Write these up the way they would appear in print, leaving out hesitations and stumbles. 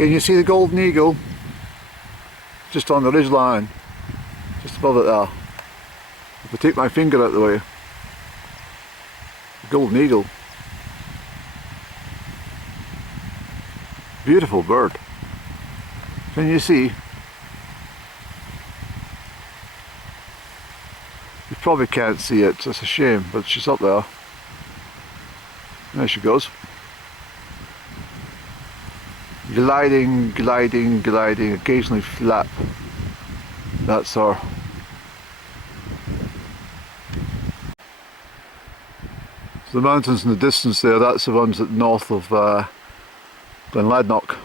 Can you see the golden eagle? Just on the ridge line, just above it there. If I take my finger out of the way, the golden eagle. Beautiful bird. Can you see? You probably can't see it, it's a shame, but she's up there. There she goes. Gliding, gliding, gliding, occasionally flap. That's her. So the mountains in the distance there, that's the ones at north of Glen Almond.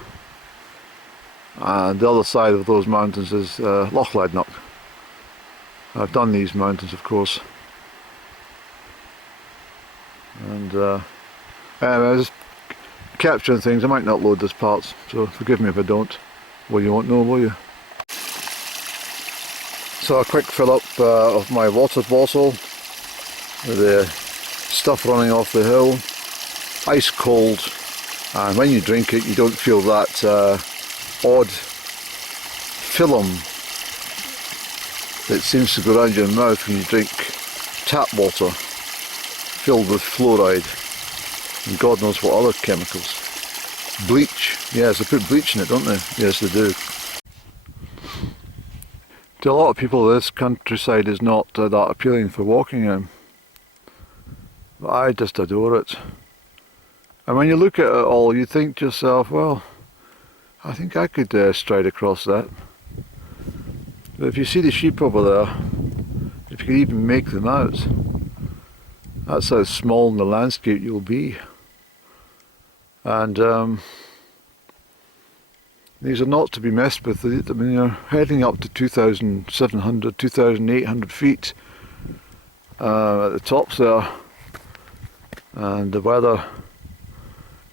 And the other side of those mountains is Loch Almond. I've done these mountains, of course. And anyway, I just capturing things. I might not load this parts, so forgive me if I don't. Well, you won't know, will you? So a quick fill up of my water bottle with the stuff running off the hill. Ice cold, and when you drink it you don't feel that odd film that seems to go around your mouth when you drink tap water filled with fluoride and God knows what other chemicals. Bleach, yes, they put bleach in it, don't they? Yes, they do. To a lot of people this countryside is not that appealing for walking in, but I just adore it. And when you look at it all, you think to yourself, well, I think I could stride across that. But if you see the sheep over there, if you can even make them out, that's how small in the landscape you'll be. And these are not to be messed with. I mean, you're heading up to 2,700, 2,800 feet at the tops there, and the weather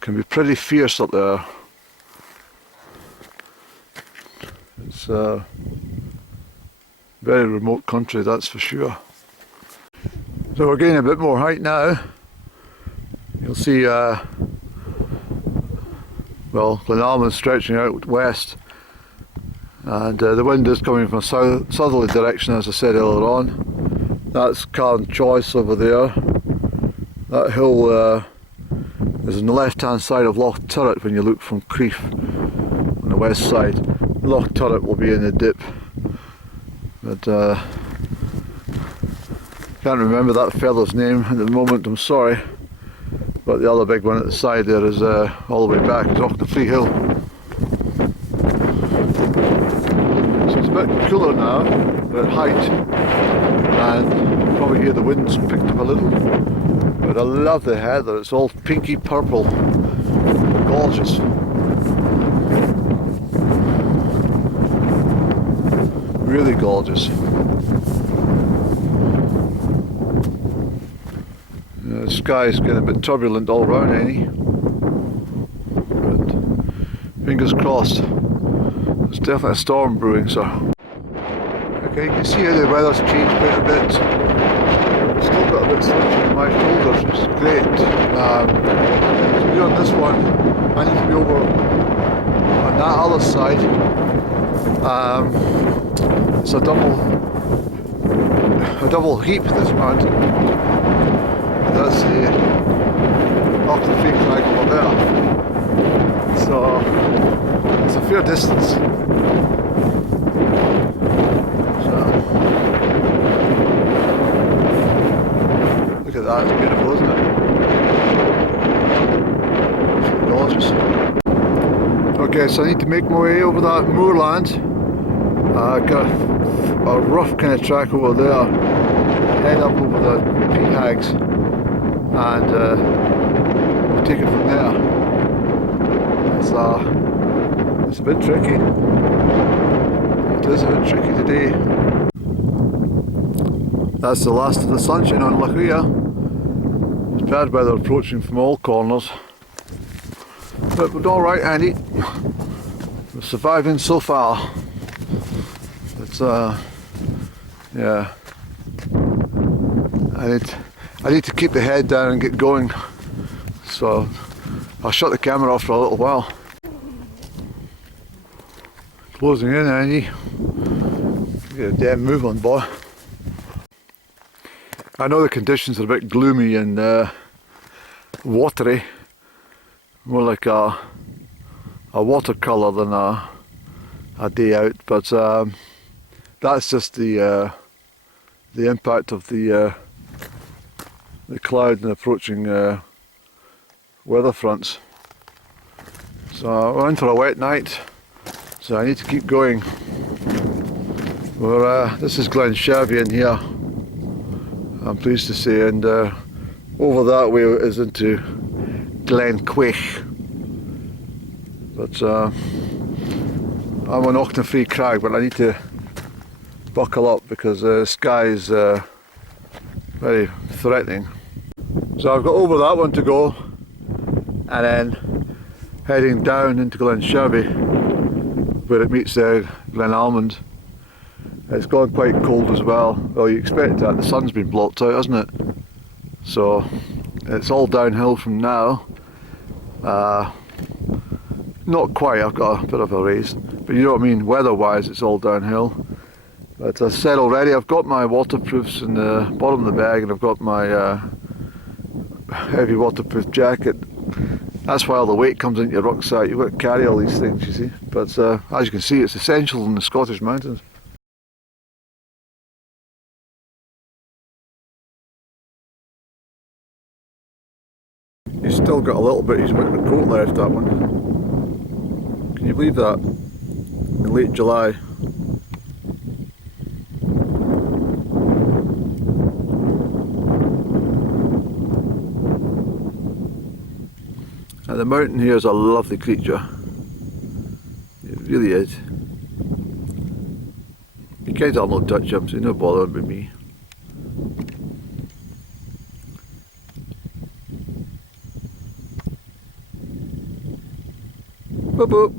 can be pretty fierce up there. It's a very remote country, that's for sure. So we're getting a bit more height now. You'll see well, Glen Almond stretching out west, and the wind is coming from a southerly direction, as I said earlier on. That's Carn Choice over there. That hill is on the left hand side of Loch Turret when you look from Crieff on the west side. Loch Turret will be in the dip, but can't remember that fellow's name at the moment, I'm sorry. But the other big one at the side there is all the way back, is Auchnafree Hill. So it's a bit cooler now, at height, and you can probably hear the wind's picked up a little. But I love the heather, it's all pinky purple, gorgeous. Really gorgeous. The sky's getting a bit turbulent all round, Annie. But fingers crossed. There's definitely a storm brewing, sir. Okay, you can see how the weather's changed quite a bit. Still got a bit slippery in my shoulders, which is great. To be on this one, I need to be over on that other side. It's a double heap, this mountain. That's the Auchnafree Creag over there. So it's a fair distance. So look at that, it's beautiful, isn't it? Gorgeous. Okay, so I need to make my way over that moorland. I've got a rough kind of track over there. Head up over the Creags, and we'll take it from there. It's a bit tricky. It is a bit tricky today. That's the last of the sunshine on Crieff. It's bad weather approaching from all corners. But we're alright, Andy. We're surviving so far. It's yeah. I need to keep the head down and get going, so I'll shut the camera off for a little while. closing in, Annie. Get a damn move on, boy. I know the conditions are a bit gloomy and watery, more like a watercolour than a day out, but that's just the impact of the cloud and approaching weather fronts. So we're in for a wet night, so I need to keep going. This is Glen Shervie in here, I'm pleased to say, and over that way is into Glen Almond. But I'm on Auchnafree Creag, but I need to buckle up because the sky is very threatening. So I've got over that one to go, and then heading down into Glen Shervie where it meets Glen Almond. It's gone quite cold as well. Well, you expect that, the sun's been blocked out, hasn't it? So it's all downhill from now. Not quite, I've got a bit of a race, but you know what I mean, weather wise it's all downhill. But as I said already, I've got my waterproofs in the bottom of the bag, and I've got my heavy waterproof jacket. That's why all the weight comes into your rucksack. You've got to carry all these things, you see. But as you can see, it's essential in the Scottish mountains. He's still got a little bit of his winter coat left, that one. Can you believe that? In late July. And the mountain here is a lovely creature. It really is. You guys all know touch him, so no bother with me. Boop boop.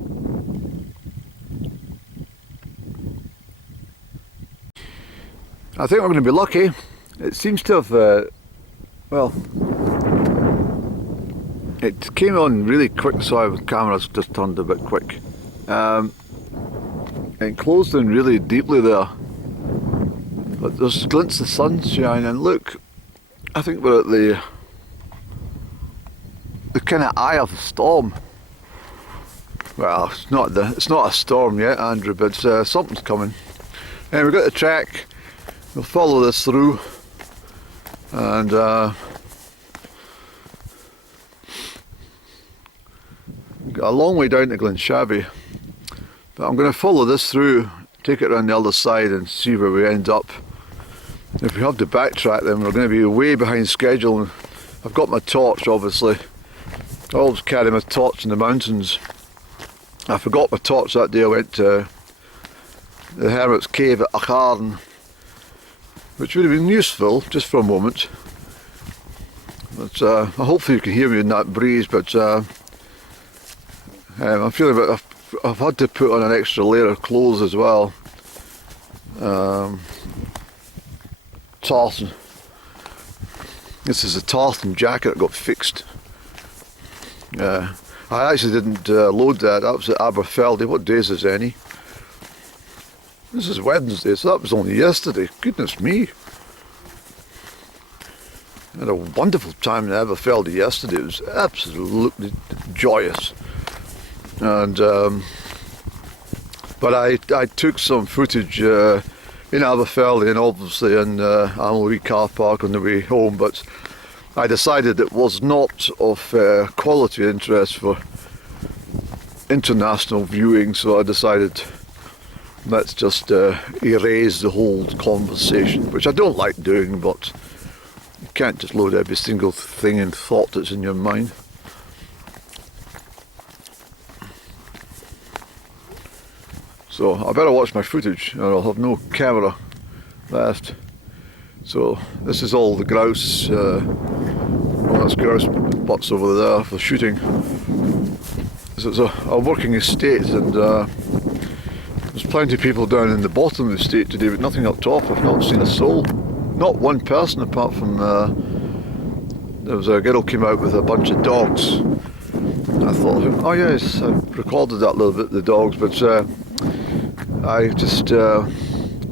I think we're going to be lucky. It seems to have, well, it came on really quick, so the camera's just turned a bit quick. It closed in really deeply there, but there's glints of sunshine, and look, I think we're at the kind of eye of the storm. Well, it's not a storm yet, Andrew, but something's coming. And we've got the track. We'll follow this through, and got a long way down to Glen Shervie, but I'm going to follow this through, take it around the other side and see where we end up. If we have to backtrack, then we're going to be way behind schedule. I've got my torch, obviously. I always carry my torch in the mountains. I forgot my torch that day. I went to the Hermit's Cave at Auchnafree, which would have been useful just for a moment. But hopefully you can hear me in that breeze, but I'm feeling a bit, I've had to put on an extra layer of clothes as well. Tartan. This is a tartan jacket that got fixed. I actually didn't load that. That was at Aberfeldy. What day is this, Annie? This is Wednesday, so that was only yesterday. Goodness me. I had a wonderful time in Aberfeldy yesterday. It was absolutely joyous. And but I took some footage in Aberfeldy and obviously in Auchnafree car park on the way home, but I decided it was not of quality interest for international viewing, so I decided let's just erase the whole conversation, which I don't like doing, but you can't just load every single thing and thought that's in your mind. So I better watch my footage or I'll have no camera left. So this is all the grouse, well, that's grouse butts over there for shooting. So it's a working estate, and there's plenty of people down in the bottom of the estate today, but nothing up top. I've not seen a soul. Not one person apart from there was a girl came out with a bunch of dogs. I thought, oh yes, I recorded that little bit, the dogs, but I just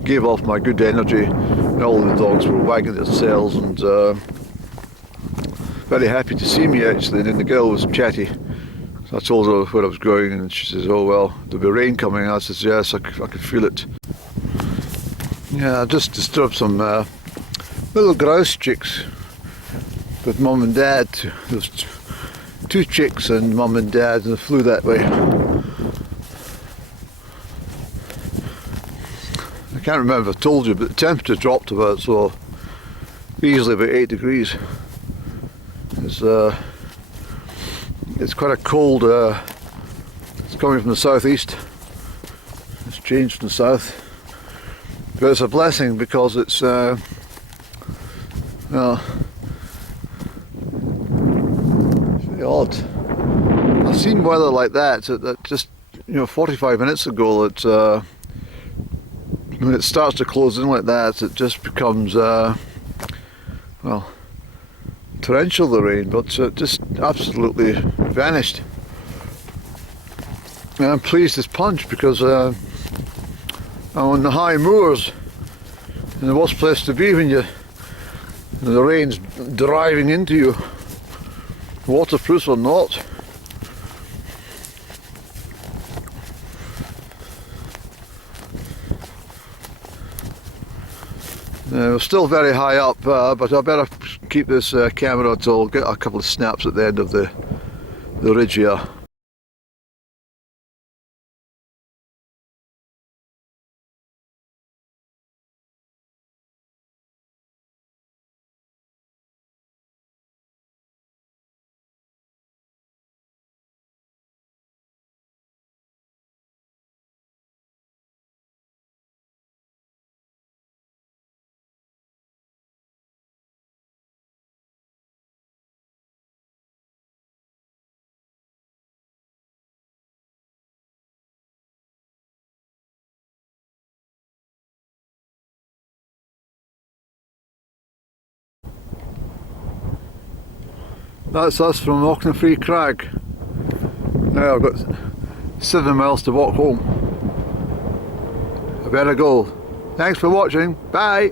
gave off my good energy, and all the dogs were wagging their tails and very happy to see me actually. And then the girl was chatty, so I told her where I was going, and she says, "Oh well, there'll be rain coming." I says, "Yes, I could feel it." Yeah, I just disturbed some little grouse chicks with mum and dad. There was two chicks and mum and dad, and they flew that way. I can't remember if I told you, but the temperature dropped about, so easily about 8 degrees. It's quite a cold, it's coming from the southeast. It's changed from the south. But it's a blessing because it's, well, it's very odd. I've seen weather like that, just, 45 minutes ago, that when it starts to close in like that, it just becomes, well, torrential, the rain, but just absolutely vanished. And I'm pleased as punch because I'm on the high moors, and the worst place to be when the rain's driving into you, waterproof or not. We're still very high up, but I better keep this camera till I'll get a couple of snaps at the end of the ridge here. That's us from Auchnafree Creag. Now I've got 7 miles to walk home. I better go. Thanks for watching. Bye.